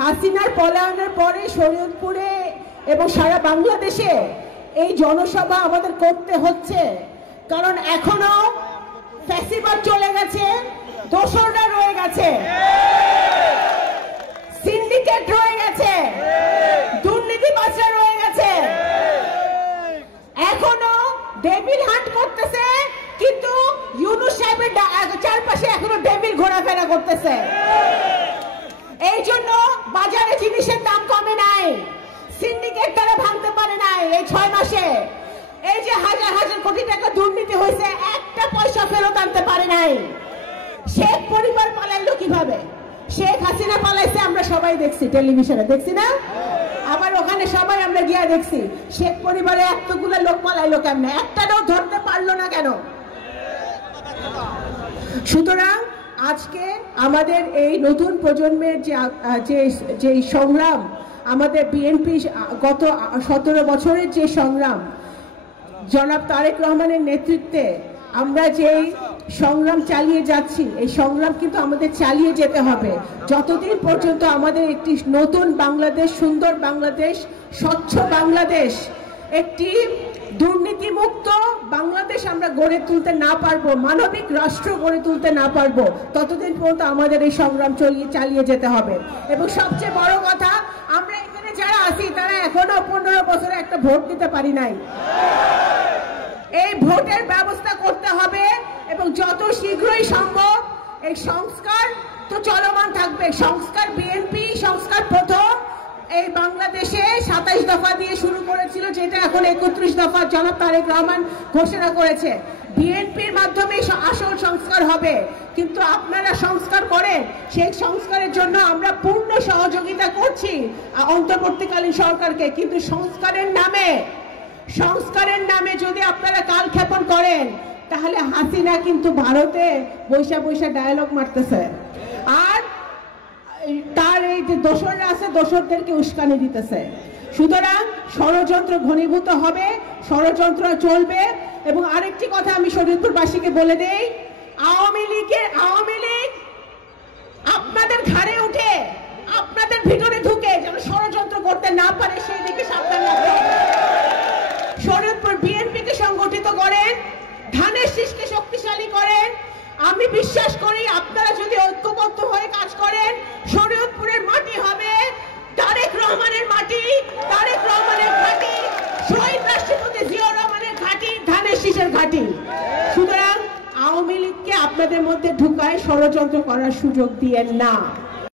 হাসিনার পলায়নের পরে শরীয়তপুরে এবং সারা বাংলাদেশে এই জনসভা আমাদের করতে হচ্ছে, কারণ এখনো ফ্যাসিবাদ চলে গেছে, দোসররা রয়ে গেছে, সিন্ডিকেট রয়ে গেছে, দুর্নীতিবাজরা রয়ে গেছে, এখনো ডেভিল হান্ট করতেছে, কিন্তু ইউনূস সাহেবের চারপাশে এখনো ডেভিল ঘোরাফেরা করতেছে। এই জন্য বাজারে জিনিসের দাম কমে নাই, সিন্ডিকেট তারা ভাঙতে পারে নাই এই 6 মাসে। এই যে হাজার হাজার কোটি টাকা দুর্নীতি হয়েছে, একটা পয়সা ফেরত আনতে পারে নাই। শেখ পরিবার পালাইলো কিভাবে? শেখ হাসিনা পালাইছে, আমরা সবাই দেখছি, টেলিভিশনে দেখছি না? আবার ওখানে সবাই আমরা গিয়া দেখছি শেখ পরিবারে এতগুলো লোক পালাইলো কেমনে, একটাও ধরতে পারলো না কেন? সুতরাং আজকে আমাদের এই নতুন প্রজন্মের যে সংগ্রাম, আমাদের বিএনপি গত 17 বছরের যে সংগ্রাম, জনাব তারেক রহমানের নেতৃত্বে আমরা যেই সংগ্রাম চালিয়ে যাচ্ছি, এই সংগ্রাম কিন্তু আমাদের চালিয়ে যেতে হবে যতদিন পর্যন্ত আমাদের একটি নতুন বাংলাদেশ, সুন্দর বাংলাদেশ, স্বচ্ছ বাংলাদেশ, একটি দুর্নীতিমুক্ত বাংলাদেশ আমরা গড়ে তুলতে না পারবো, মানবিক রাষ্ট্র গড়ে তুলতে না পারবো, ততদিন পর্যন্ত আমাদের এই সংগ্রাম চালিয়ে যেতে হবে। এবং সবচেয়ে বড় কথা, আমরা এখানে যারা আছি তারা এখনো 15 বছরে একটা ভোট দিতে পারি নাই। এই ভোটের ব্যবস্থা করতে হবে এবং যত শীঘ্রই সম্ভব এই সংস্কার তো চলমান থাকবে। সংস্কার বিএনপি সংস্কার প্রথম এই বাংলাদেশে 27 দফা দিয়ে শুরু করেছিল, যেটা এখন 31 দফা জনাব তারেক রহমান ঘোষণা করেছে। বিএনপির মাধ্যমে আসল সংস্কার হবে, কিন্তু আপনারা সংস্কার করেন, সেই সংস্কারের জন্য আমরা পূর্ণ সহযোগিতা করছি অন্তর্বর্তীকালীন সরকারকে। কিন্তু সংস্কারের নামে যদি আপনারা কালক্ষেপণ করেন, তাহলে হাসিনা কিন্তু ভারতে বৈশা বৈশা ডায়ালগ মারতেছে, আর তার এই যে দোসররা আছে, দোসরদেরকে উস্কানি দিতেছে। সুতরাং ষড়যন্ত্র ঘনীভূত হবে, ষড়যন্ত্র চলবে। এবং আরেকটি কথা আমি শরীয়তপুরবাসীকে বলে দেই, আওয়ামী লীগ আপনাদের ঘাড়ে উঠে, আপনাদের ভিতরে ঢুকে যেন ষড়যন্ত্র করতে না পারে, সেই দিকে সাবধান রাখতে হবে। শরীয়তপুর বিএনপিকে সংগঠিত করেন, ধানের শীষকে শক্তিশালী করেন। আমি বিশ্বাস করি আপনারা যদি ঐক্যবদ্ধ হয়ে কাজ করেন, শরীয়তপুরের মাটি হবে তারেক রহমানের মাটি, তারেক রহমানের ঘাঁটি, শহীদ রাষ্ট্রপতি জিয়াউর রহমানের ঘাঁটি, ধানের শীষের ঘাঁটি। সুতরাং আওয়ামী লীগকে আপনাদের মধ্যে ঢুকায় ষড়যন্ত্র করার সুযোগ দিয়েন না।